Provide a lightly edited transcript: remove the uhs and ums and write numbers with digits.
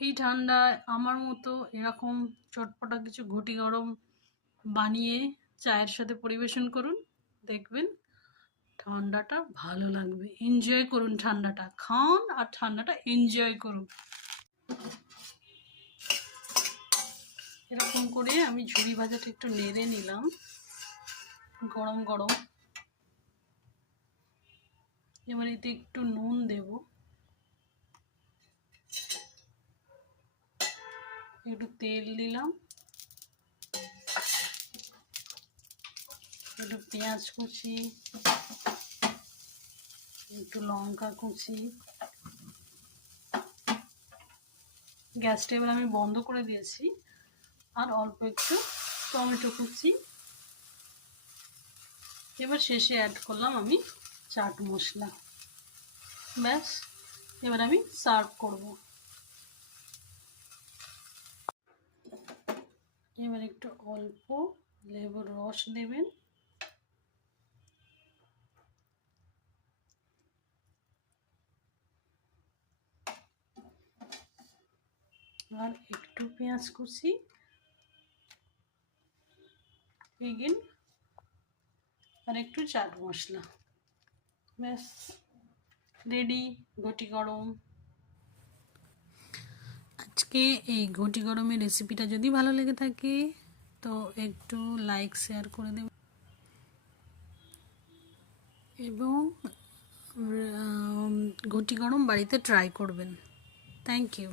এই ঠান্ডায় আমার মতো এরকম চটপটা কিছু ঘটি গরম বানিয়ে চায়ের সাথে পরিবেশন করুন, দেখবেন ঠান্ডাটা ভালো লাগবে। এনজয় করুন, ঠান্ডাটা খান আর ঠান্ডাটা এনজয় করুন। এরকম করে আমি ঝুড়ি ভাজাটা একটু নেড়ে নিলাম, গরম গরম। এবার এতে একটু নুন দেব, একটু তেল দিলাম, একটু পেঁয়াজ কুচি, একটু লঙ্কা কুচি। গ্যাসটা এবার আমি বন্ধ করে দিয়েছি। আর অল্প একটু টমেটো কুচি। এবার শেষে অ্যাড করলাম আমি চাট মশলা। ব্যাস, এবার আমি সার্ভ করব। এবার একটু অল্প লেবুর রস দেবেন, আর একটু পেঁয়াজ কুচি, এগেন আর একটু চাট মশলা। ব্যাস রেডি ঘটি গরম। আজকে এই ঘটি গরমের রেসিপিটা যদি ভালো লেগে থাকে তো একটু লাইক শেয়ার করে দেবেন এবং ঘটি গরম বাড়িতে ট্রাই করবেন। Thank you.